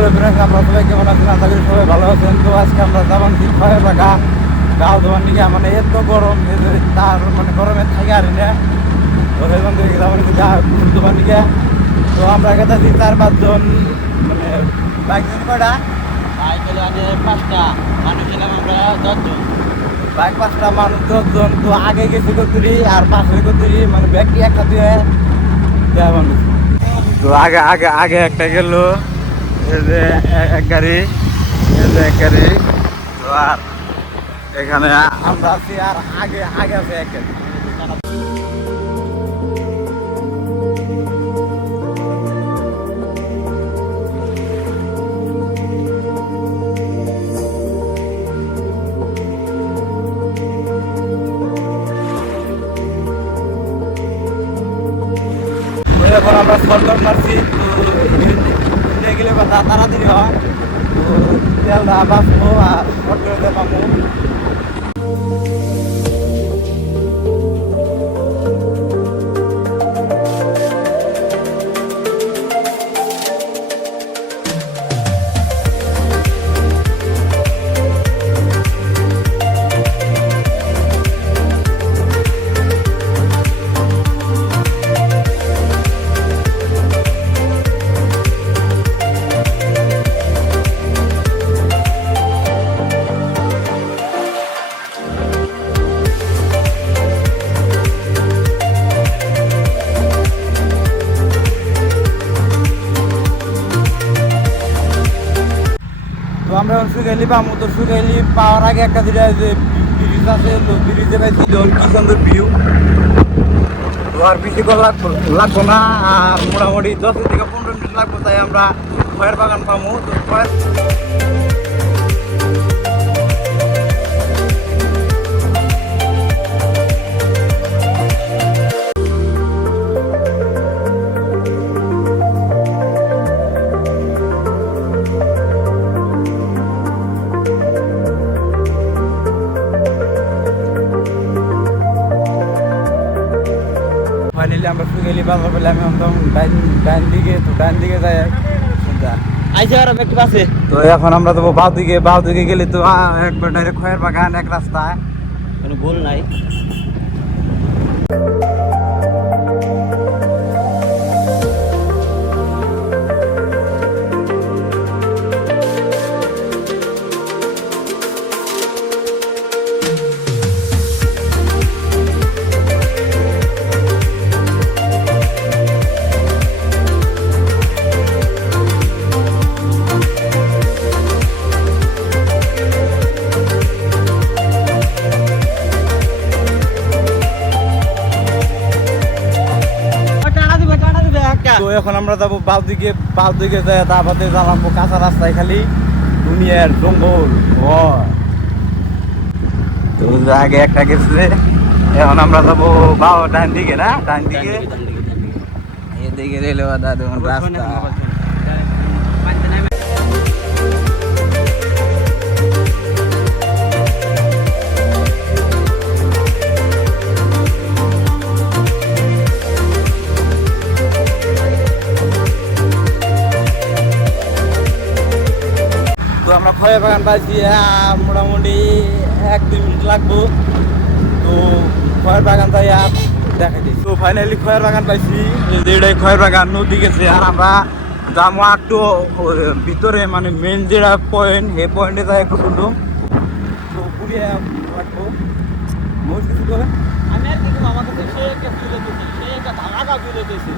আমরা সবাই কেমন আছেন? আশা করি সবাই ভালো আছেন। তো আজকে আমরা যাবান খয়ের বাগা গাও দেওয়ার নিকে মানে এত গরম তার মানে গরমে থাকে আর না তো সেখান থেকে যাবেন দেওয়ার নিকে। তো আমরা এখানে 4-5 জন মানে বাইক কয়টা বাইক হলো আমাদের 5টা, মানুষ ছিলাম আমরা 10 জন। বাইক 5টা মানুষ 10 জন। তো আগে গেছি কতুরি আর পাশে কতুরি মানে ব্যাগটি একসাথে দেওয়া মানুষ। তো আগে আগে আগে একটা গেল এই যে এক গাড়ি, এই যে এক গাড়ি। তো আর এখানে আমরা আছি আর আগে আগে আছে এক গাড়ি। এখন আমরা সরকার মারছি তো গেলে তাড়াতাড়ি হয় তো তেলটা বাঁচবো আর সরকারে পাবো। তো আমরা সুগাইলি পাবো। তো সুগাইলি পাওয়ার আগে একটা যেটা যে ব্রিজ আছে ব্রিজে পাইছি কি সুন্দর ভিউ। তো আর বেশি করে লাগবো না আর মোটামুটি 10 থেকে 15 মিনিট লাগবো। তাই আমরা খয়ের বাগান পাবো। তো খয়ের ফাইনালি আমরা সুগাইলি বাজার পেলে আমি একদম ডাইন দিকে। তো ডাইন দিকে যাই আইসা আর একটু আছে। তো এখন আমরা যাবো বাউ দিকে গেলে তো একবার ডাইরেক্ট খয়ের বাগান এক রাস্তায়, কোনো ভুল নাই। তো এখন আমরা যাবো বাউ দিকে যাই তারপরে জ্বালাবো কাঁচা রাস্তায় খালি দুনিয়ার জঙ্গল ঘর। তো আগে একটা গেছে, এখন আমরা যাবো বাউ ডান দিকে না ডান দিকে এদিকে রেল দাদু রাস্তা। তো আমরা খয়ের বাগান পাইছি মোটামুটি 1-2 মিনিট লাগবো। তো খয়ের বাগান যাই আর দেখাই দিই। তো ফাইনালি খয়ের বাগান পাইছি, যেটাই খয়ের বাগান নদী গেছে আর আমরা যাবো একটু ভিতরে মানে মেন যেটা পয়েন্ট সেই পয়েন্টে যাই একটু শুনলো। তো ঘুরিয়ে রাখবো মোট কিছু করে আমি আর কি আমার কাছে সে একটা তুলে দিয়েছি, সে একটা ধারাটা তুলে দিয়েছি।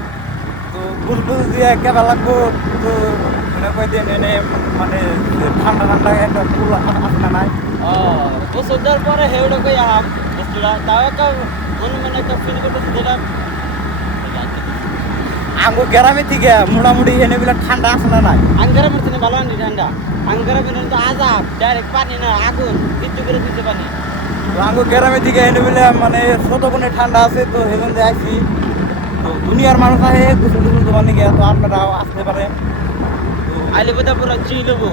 তো বুঝবো দিয়ে কেমন লাগবো। তো মনে কয়েকদিন এনে মানে ঠান্ডা ঠান্ডা একটা ফুল আসে নাই। বছর দেওয়ার পরে হেউটা কই আম বস্তুটা তাও একটা মনে মনে একটা ফিল করতেছি যেটা আঙ্গু গ্রামে থেকে মোটামুটি এনে বলে ঠান্ডা আসে না নাই। আঙ্গারা মধ্যে ভালো আনি ঠান্ডা, আঙ্গারা মধ্যে তো আজাব ডাইরেক্ট পানি না আগুন বিদ্যুৎ করে দিতে পানি। তো আঙ্গু গ্রামে থেকে এনে বলে মানে শতগুণে ঠান্ডা আছে। তো সেখান থেকে আসি। তো দুনিয়ার মানুষ আসে গোসল টোসল তোমার নিকে, তো আপনারাও আসতে পারে। আইলে বোধহয় পুরো চিল হবো।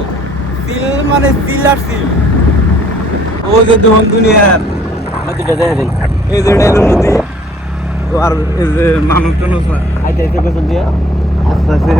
সিল মানে সিল আর সিল ও যে দুনিয়ার নদীটা দেখে দিন এই যে নদী। তো আর এই যে মানুষজন আইতে আইতে গোসল দিয়ে আস্তে আস্তে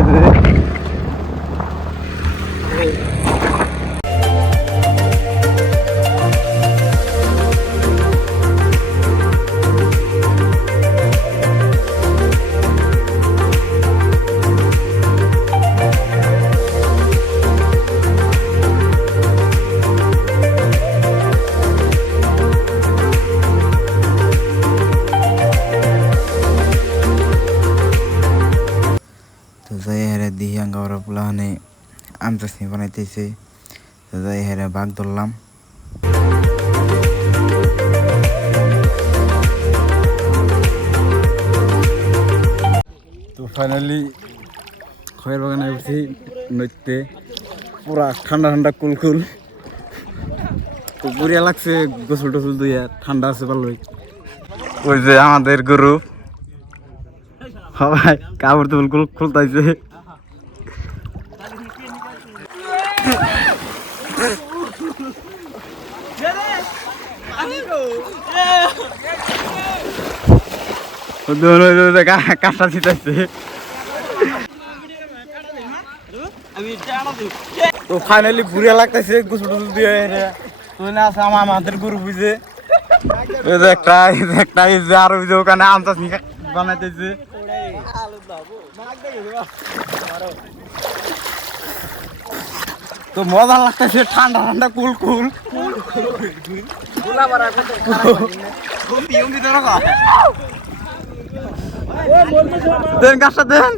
ওখানে আম চাটনি বানাইতেছে, তো যাই হেরে বাঘ ধরলাম। তো ফাইনালি খয়ের বাগানে উঠছি নইতে, পুরা ঠান্ডা ঠান্ডা কুলকুল, তো বড়িয়া লাগছে। গোসল টোসল দুইয়া ঠান্ডা আছে ভালোই। ওই যে আমাদের গরু সবাই কাপড় তুল খুলতাইছে। কাঁচা ছিটাইছে। তো ফাইনালি বুড়িয়া লাগতেছে গোসল টোসল দিয়ে আছে আমাদের গরু বুঝে। একটা আর বুঝে ওখানে আম চাটনি বানাইতেছে। তো মজা লাগতেছে, ঠান্ডা ঠান্ডা কুল কুল। দেন গাছটা দেন।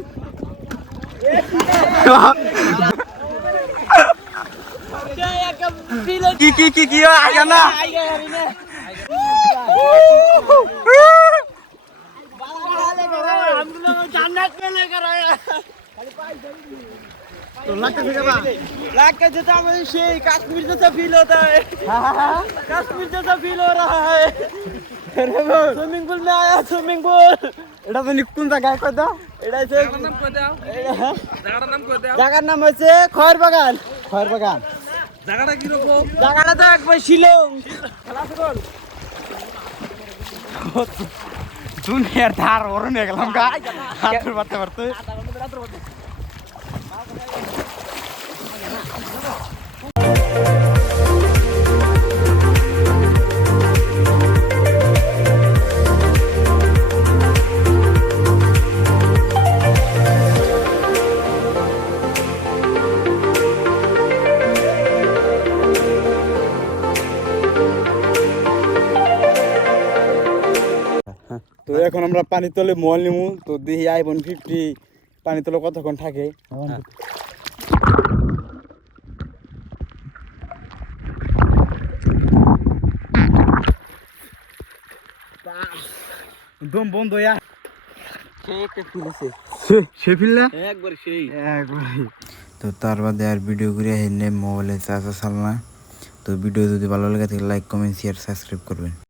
কি কি কি কি আগে না लगता है हमें शेर कश्मीर जैसा फील होता है। कश्मीर जैसा फील हो रहा है। स्विमिंग पूल में आया, स्विमिंग पूल। এটা তো কোন জায়গায় কই দাও, জায়গার নাম হচ্ছে খয়ের বাগান। খয়ের বাগান জায়গাটা কি রকম? জায়গাটা তো একবার শিলং। দুনিয়ার ধার ওর নিয়ে গেলাম গা হাতের বাড়তে বাড়তে। তো এখন আমরা পানি তলে মল নিমু, তো দেখি আইফোন 50 পানি তলে কতক্ষণ থাকে। দম বন্ধ হইয়া সে ফিরলে একবার সেই তো তার বাদে আর ভিডিও করে হেনে মোবাইলে চার্জ চাল না। তো ভিডিও যদি ভালো লাগে তাহলে লাইক কমেন্ট শেয়ার সাবস্ক্রাইব করবেন।